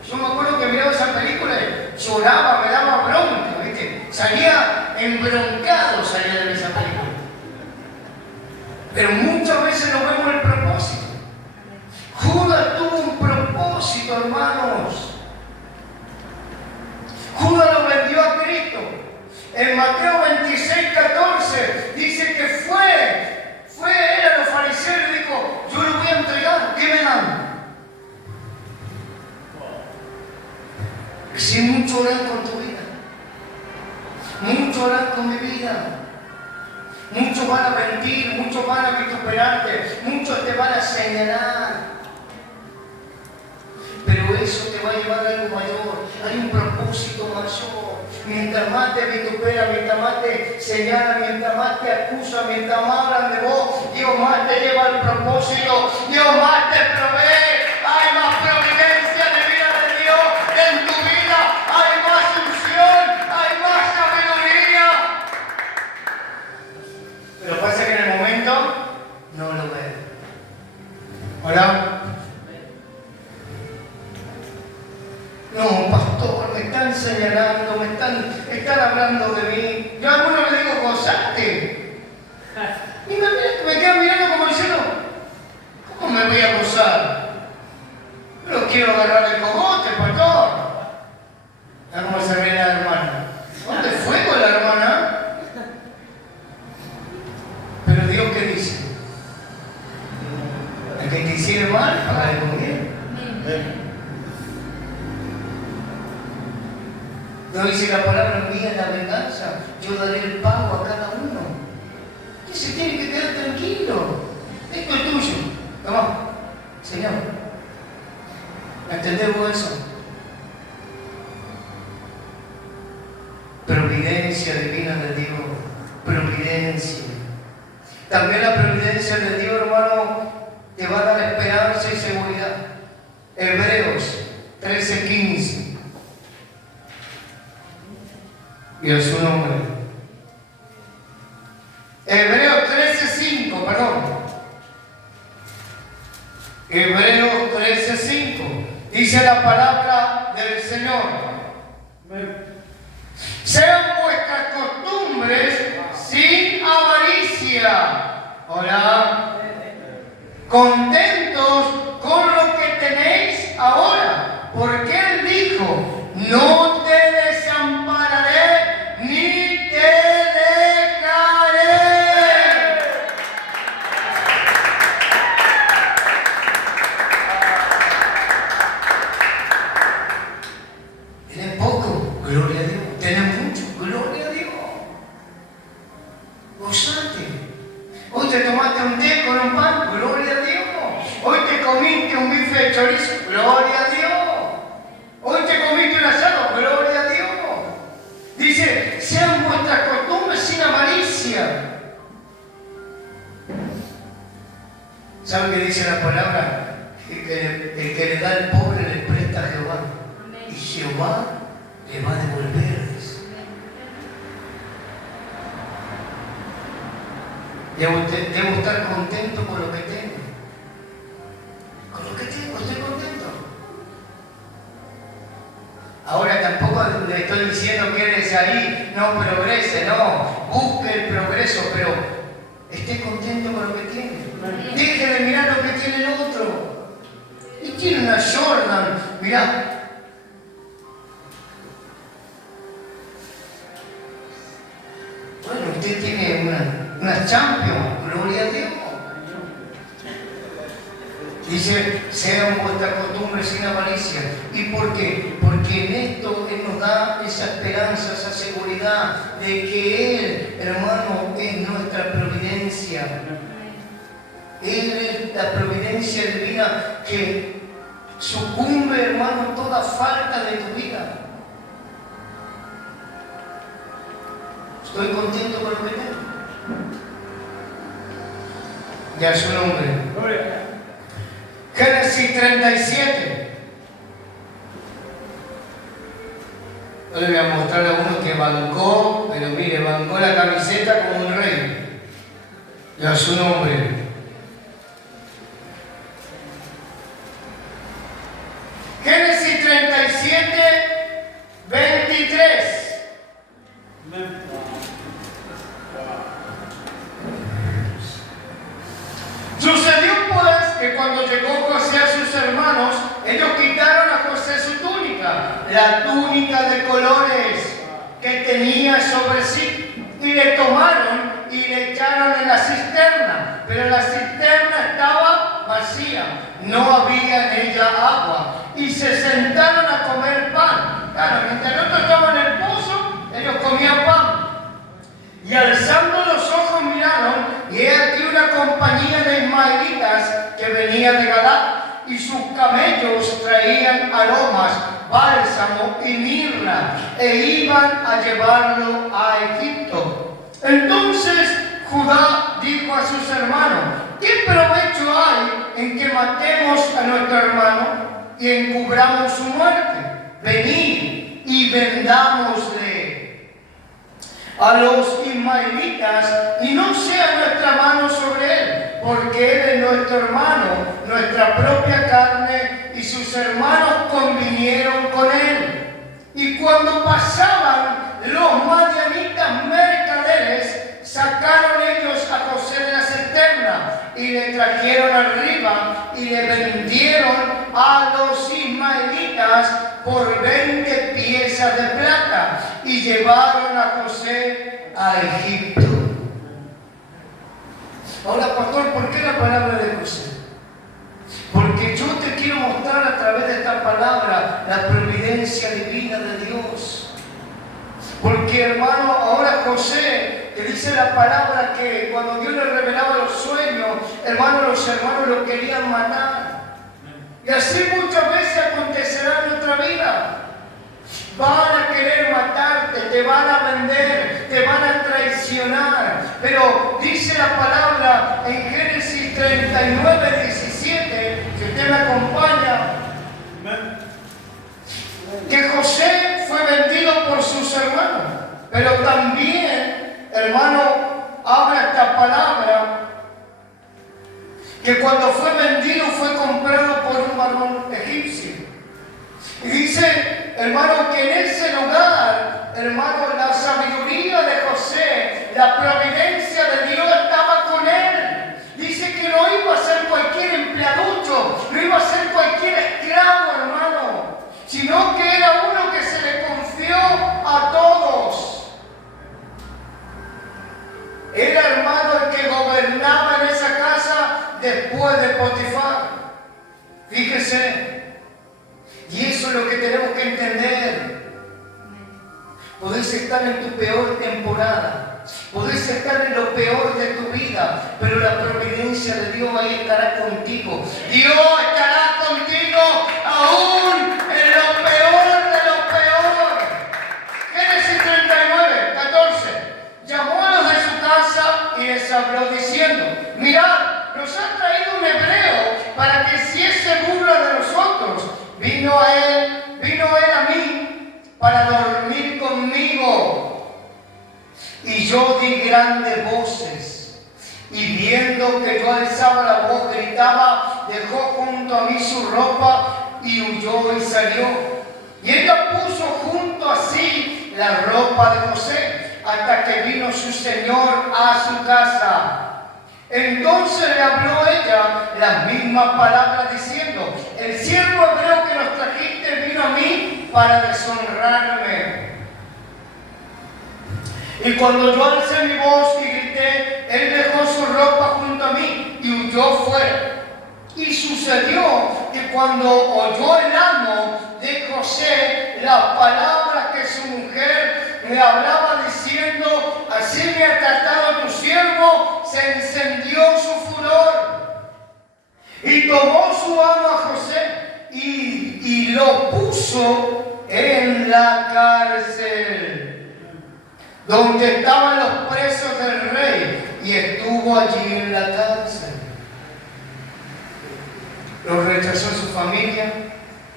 yo me acuerdo que miraba esa película y lloraba, me daba bronca, ¿viste? Salía embroncado, salía de esa película. Pero muchas veces no vemos el propósito. Judas tuvo un propósito, hermanos. Judas lo vendió a Cristo. En Mateo 26:14 dice que fue él a los fariseos y dijo, yo lo voy a entregar, ¿qué me dan? Si mucho harán con tu vida, mucho harán con mi vida, muchos van a mentir, muchos van a vituperarte, muchos te van a señalar, pero eso te va a llevar a algo mayor, hay un propósito mayor. Mientras más te vitupera, mientras más te señala, mientras más te acusa, mientras más hablan de vos, Dios más te lleva al propósito, Dios más te provee, hay más providencia de vida de Dios en tu vida, hay más unción, hay más sabiduría. Pero pasa que en el momento no lo ves. ¿Hola? No, pastor, me están señalando, están hablando de mí. Yo a algunos le digo, gozate. Y me quedan mirando como diciendo, ¿cómo me voy a gozar? Pero quiero agarrar el cogote, pastor. ¿Ya cómo se ve la hermana? ¿Dónde fue con la hermana? Pero Dios, ¿qué dice? El que te hiciere mal, págale con bien. No dice la palabra mía la venganza, yo daré el pago a cada uno. Que se tiene que quedar tranquilo. Esto es tuyo. Toma, Señor. ¿Entendés vos eso? Providencia divina de Dios. Providencia. También la providencia de Dios, hermano, te va a dar esperanza y seguridad. Hebreos 13:15. Y a su nombre. Hebreos 13:5, perdón. Hebreos 13:5. Dice la palabra del Señor. Sean vuestras costumbres sin avaricia. Hola. Contentos con lo que tenéis ahora. Porque Él dijo, no te desampararé ni te dejaré. Tienes poco, gloria a Dios. Tienes mucho, gloria a Dios. Gozate. Hoy te tomaste un té con un pan, gloria a Dios. Hoy te comiste un bife de chorizo, gloria a Dios. Hoy te comiste un asado, gloria a Dios. Dice, sean vuestras costumbres sin avaricia. ¿Saben qué dice la palabra? El que le da al pobre le presta a Jehová. Y Jehová le va a devolver. Debo estar contento con lo que tengo. Con lo que tengo, estoy contento. Ahora tampoco le estoy diciendo que eres ahí, no progrese, no, busque el progreso, pero esté contento con lo que tiene. Deje de mirar lo que tiene el otro. Y tiene una Jordan, mirá. Bueno, usted tiene una Champions, gloria a Dios. Dice, sean vuestras costumbres sin avaricia. ¿Y por qué? Porque en esto Él nos da esa esperanza, esa seguridad de que Él, hermano, es nuestra providencia. Él es la providencia divina que sucumbe, hermano, toda falta de tu vida. Estoy contento con lo que tengo. Ya su nombre. Génesis 37. Yo le voy a mostrar a uno que bancó, pero mire, bancó la camiseta como un rey. Ya su nombre. Génesis 37, 23. Sucedió pues que cuando llegó José a sus hermanos, ellos quitaron a José su túnica, la túnica de colores que tenía sobre sí, y le tomaron y le echaron en la cisterna, pero la cisterna estaba vacía, no había en ella agua, y se sentaron a comer pan. Claro, mientras otros estaban en el pozo, ellos comían pan. Y alzando los ojos miraron, y he aquí una compañía de ismaelitas que venía de Galaad, y sus camellos traían aromas, bálsamo y mirra, e iban a llevarlo a Egipto. Entonces Judá dijo a sus hermanos: ¿qué provecho hay en que matemos a nuestro hermano y encubramos su muerte? Venid y vendámosle a los ismaelitas, y no sea nuestra mano sobre él, porque él es nuestro hermano, nuestra propia carne, y sus hermanos convinieron con él. Y cuando pasaban los madianitas mercaderes, sacaron ellos a José de la cisterna y le trajeron arriba y le vendieron a los ismaelitas por 20 piezas de plata y llevaron a José a Egipto. Ahora, pastor, ¿por qué la palabra de José? Porque yo te quiero mostrar a través de esta palabra la providencia divina de Dios. Porque, hermano, ahora José, que dice la palabra que cuando Dios le revelaba los sueños, hermano, los hermanos lo querían matar. Y así muchas veces acontecerá en nuestra vida. Van a querer matarte, te van a vender, te van a traicionar. Pero dice la palabra en Génesis 39, 17, si usted me acompaña, que José fue vendido por sus hermanos. Pero también, hermano, habla esta palabra, que cuando fue vendido fue comprado por un varón egipcio. Y dice, hermano, que en ese lugar, hermano, la sabiduría de José, la providencia de Dios estaba con él. Dice que no iba a ser cualquier empleaducho, no iba a ser cualquier esclavo, hermano, sino que era uno que se le confió a todos. Era, hermano, el que gobernaba en esa casa después de Potifar. Fíjese. Y eso es lo que tenemos que entender. Podés estar en tu peor temporada, podés estar en lo peor de tu vida, pero la providencia de Dios ahí estará contigo. Dios estará contigo aún en lo peor de lo peor. Génesis 39, 14. Llamó a los de su casa y les habló diciendo: mirad, nos ha traído un hebreo para que hiciese burla de nosotros. Vino él a mí para dormir conmigo. Y yo di grandes voces, y viendo que yo alzaba la voz, gritaba, dejó junto a mí su ropa y huyó y salió. Y ella puso junto a sí la ropa de José, hasta que vino su señor a su casa. Entonces le habló ella las mismas palabras diciendo: el siervo hebreo que nos trajiste vino a mí para deshonrarme. Y cuando yo alcé mi voz y grité, él dejó su ropa junto a mí y huyó fuera. Y sucedió que cuando oyó el amo de José las palabras que su mujer le hablaba diciendo, así me ha tratado tu siervo, se encendió su furor. Y tomó su amo a José y lo puso en la cárcel, donde estaban los presos del rey, y estuvo allí en la cárcel. Lo rechazó su familia,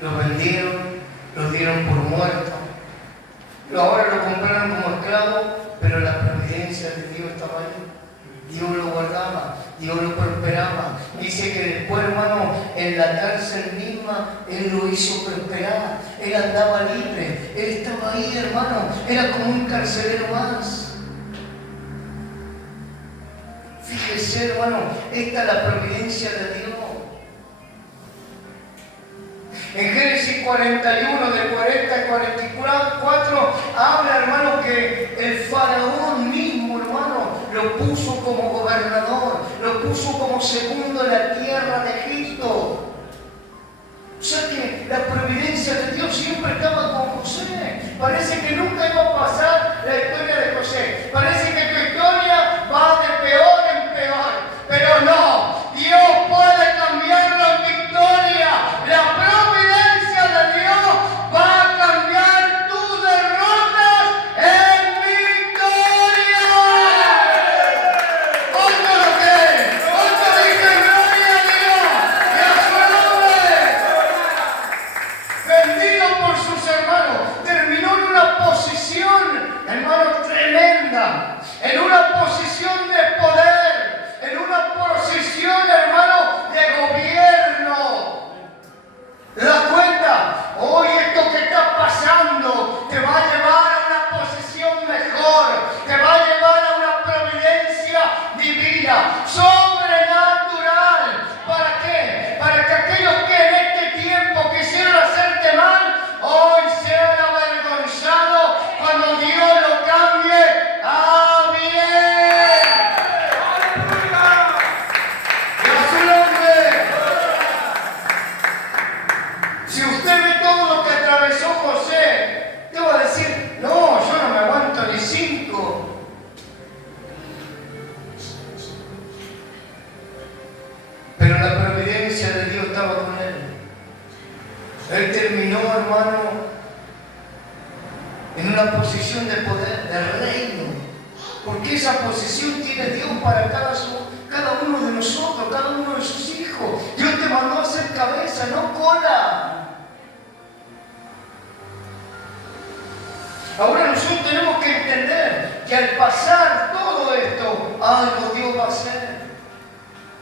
lo vendieron, lo dieron por muerto. Ahora lo compraron como esclavo, pero la providencia de Dios estaba ahí. Dios lo guardaba, Dios lo prosperaba. Dice que después, hermano, en la cárcel misma, Él lo hizo prosperar. Él andaba libre, Él estaba ahí, hermano. Era como un carcelero más. Fíjese, hermano, esta es la providencia de Dios. En Génesis 41, del 40 al 44, habla, hermano, que el faraón mismo, hermano, lo puso como gobernador, lo puso como segundo en la tierra de Egipto. O sea que la providencia de Dios siempre estaba con José. Parece que nunca iba a pasar la historia de José. Parece que tu historia va de peor en peor. Pero no, Dios puede cambiarlo en victoria. La providencia de Dios va a cambiar tus derrotas en victoria. ¿Cuánto lo creen? ¿Cuánto dicen gloria a Dios y a su nombre? Vendido por sus hermanos, terminó en una posición, hermano, tremenda, en una posición de poder, en una posición, hermano, de gobierno. ¿Te das cuenta? Hoy esto que está pasando te va a llevar a una posición mejor, te va a llevar a una providencia divina, sobrenatural. ¿Para qué? Para que aquellos que en este tiempo quisieron hacerte mal, hoy sean avergonzados cuando Dios lo cambie a bien. ¡Y a su nombre! Si usted ve todo lo que atravesó José, te va a decir, no, yo no me aguanto ni 5. Pero la providencia de Dios estaba con él. Él terminó, hermano, en una posición de poder, de reino. Porque esa posición tiene Dios para cada uno de nosotros, cada uno de sus hijos. Dios te mandó a ser cabeza, no cola. Ahora nosotros tenemos que entender que al pasar todo esto, algo Dios va a hacer.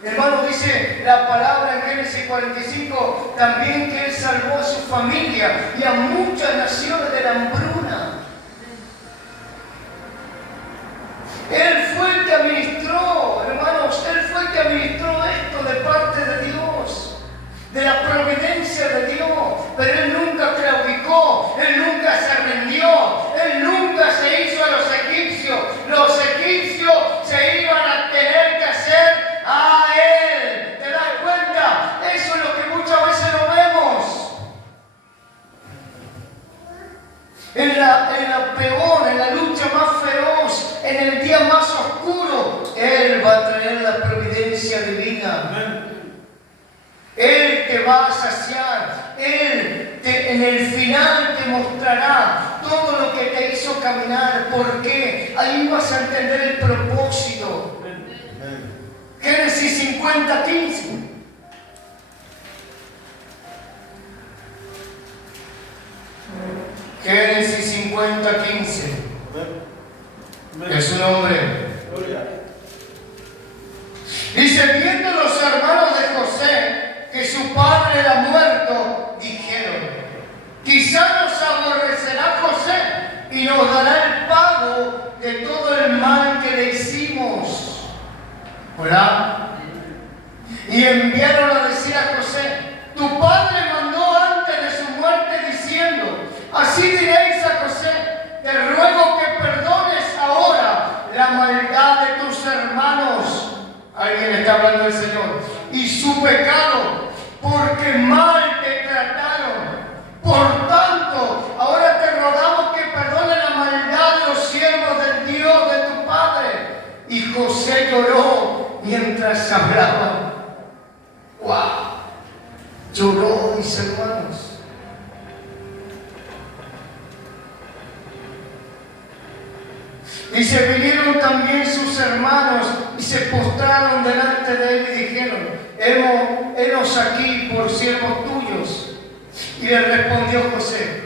Hermano, dice la palabra en Génesis 45, también que Él salvó a su familia y a muchas naciones de la hambruna. Él fue el que administró, hermanos, Él fue el que administró esto de parte de Dios, de la providencia de Dios. Pero Él nunca claudicó, Él nunca se rindió, Él nunca se hizo a los egipcios. Los egipcios se iban a tener que hacer a Él. ¿Te das cuenta? Eso es lo que muchas veces no vemos. En la peor, en la lucha más feroz, en el día más oscuro, Él va a traer la providencia divina. Él te va a saciar. Él en el final te mostrará todo lo que te hizo caminar. ¿Por qué? Ahí vas a entender el propósito. Génesis 50:15. Génesis 50:15. Es su nombre. Dice, viendo los hermanos de José que su padre era muerto, dijeron, quizá nos aborrecerá José y nos dará el pago de todo el mal que le hicimos. ¿Hola? Y enviaron a decir a José, tu padre mandó antes de su muerte diciendo, así diréis a José, te ruego que perdones ahora la maldad de tus hermanos. Alguien está hablando del Señor. Y su pecado, porque que mal te trataron. Por tanto, ahora te rogamos que perdone la maldad de los siervos del Dios de tu padre. Y José lloró mientras hablaba. ¡Wow! Lloró, mis hermanos. Dice, vinieron también sus hermanos y se postraron delante de él y dijeron, henos aquí por siervos tuyos. Y le respondió José,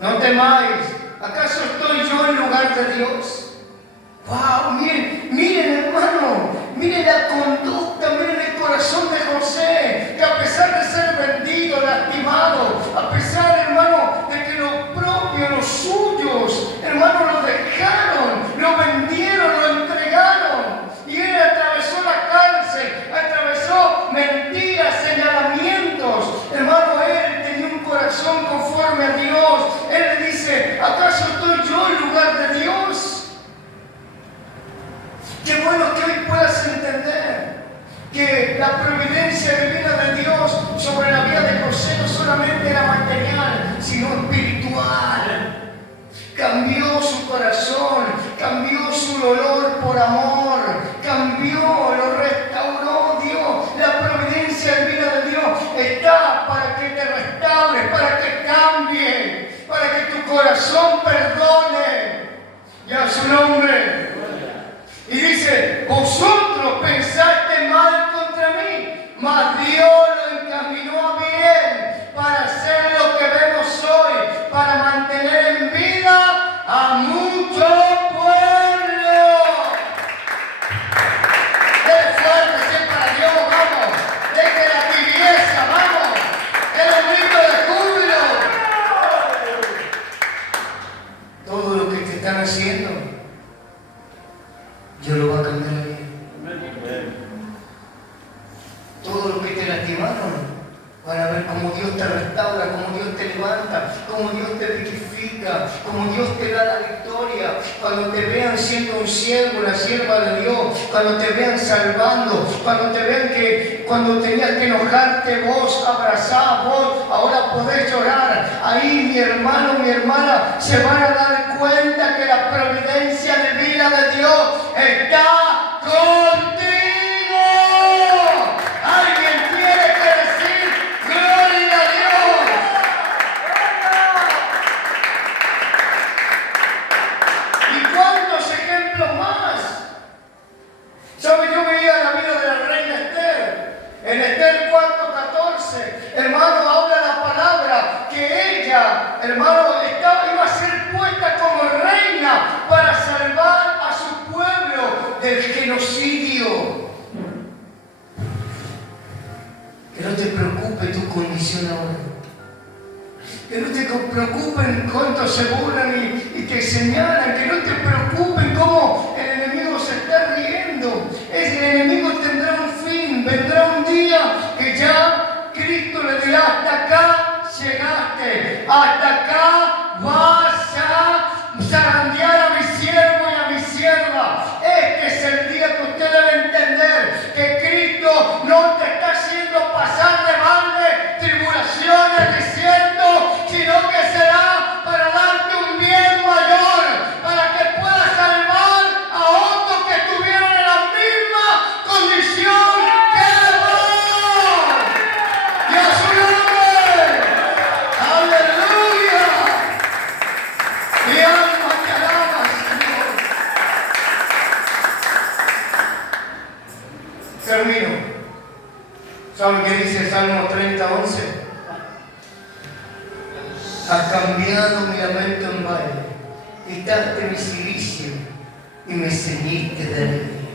no temáis, ¿acaso estoy yo en lugar de Dios? ¡Wow! Miren hermano, miren la conducta, miren el corazón de José, que a pesar de ser vendido, lastimado, a pesar, hermano, de que los propios, los suyos, hermano, lo dejaron, lo vendieron, lo entregaron, y él atravesó la cárcel, atravesó mentiras, señalamientos, hermano, él tenía un corazón conforme a Dios. Él le dice, ¿acaso estoy yo en lugar de Dios? Qué bueno que hoy puedas entender que la providencia divina de Dios sobre la vida de José no solamente era material, sino espiritual. Cambió su corazón, cambió su dolor por amor, cambió, lo restauró Dios. La providencia divina de Dios está para que te restaure, para que cambie, para que tu corazón perdone. Y a su nombre. Y dice, vosotros pensaste mal contra mí, mas Dios lo encaminó a bien para hacer lo que vemos hoy, para mantener en vida a mucho pueblo. ¡Qué fuerte sea para Dios! ¡Vamos! ¡Deje la tibieza! ¡Vamos! ¡El grito de júbilo! Todo lo que te están haciendo, Dios lo va a cambiar a bien. Todo lo que te lastimaron, van a ver cómo Dios te restaura, cómo Dios te levanta, cómo Dios te vivifica, cómo Dios te da la victoria. Cuando te vean siendo un siervo, una sierva de Dios, cuando te vean salvando, cuando te vean que cuando tenías que enojarte vos abrazás, vos ahora podés llorar. Ahí mi hermano, mi hermana, se van a dar cuenta que la providencia divina de Dios está contigo. Alguien tiene que decir gloria a Dios. ¿Y cuántos ejemplos más? ¿Sabe? Yo veía la vida de la reina Esther. En Esther 4:14, hermano, habla la palabra que ella, hermano, iba a ser puesta como reina para salvar a su pueblo del genocidio. Que no te preocupe tu condición ahora. Que no te preocupen cuántos se burlan y te señalan. Que no te preocupen cómo el enemigo se está riendo. El enemigo tendrá un fin. Vendrá un día que ya Cristo le dirá, hasta acá llegaste. Hasta acá vas a zarandear a mi siervo y a mi sierva. Este es el día que usted debe entender que Cristo no te está haciendo pasar de balde tribulaciones, desiertos, sino que será para darte un bien mayor, para que puedas salvar a otros que estuvieron en la misma condición que vos. Y a su nombre, aleluya. Mi alma te alaba, Señor. Termino. ¿Saben qué dice el Salmo 30:11? Has cambiado mi lamento en baile, quitaste mi cilicio y me ceñiste de alegría.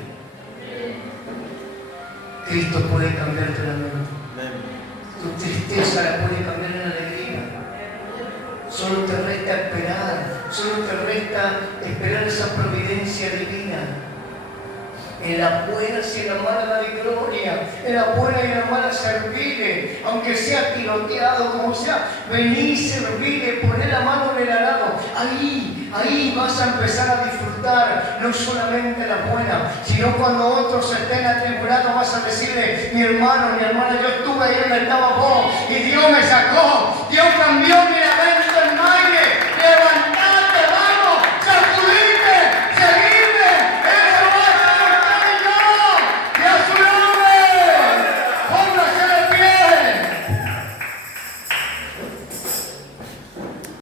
Cristo puede cambiar tu lamento. Tu tristeza la puede cambiar en alegría. Solo te resta esperar, solo te resta esperar esa providencia divina. En las buenas y en las malas dale gloria, en las buenas y en las malas servile, aunque sea tiroteado, como sea, vení, servile, poné la mano en el arado. Ahí vas a empezar a disfrutar no solamente las buenas, sino cuando otros estén atribulados vas a decirle, mi hermano, mi hermana, yo estuve ahí donde estaba vos y Dios me sacó.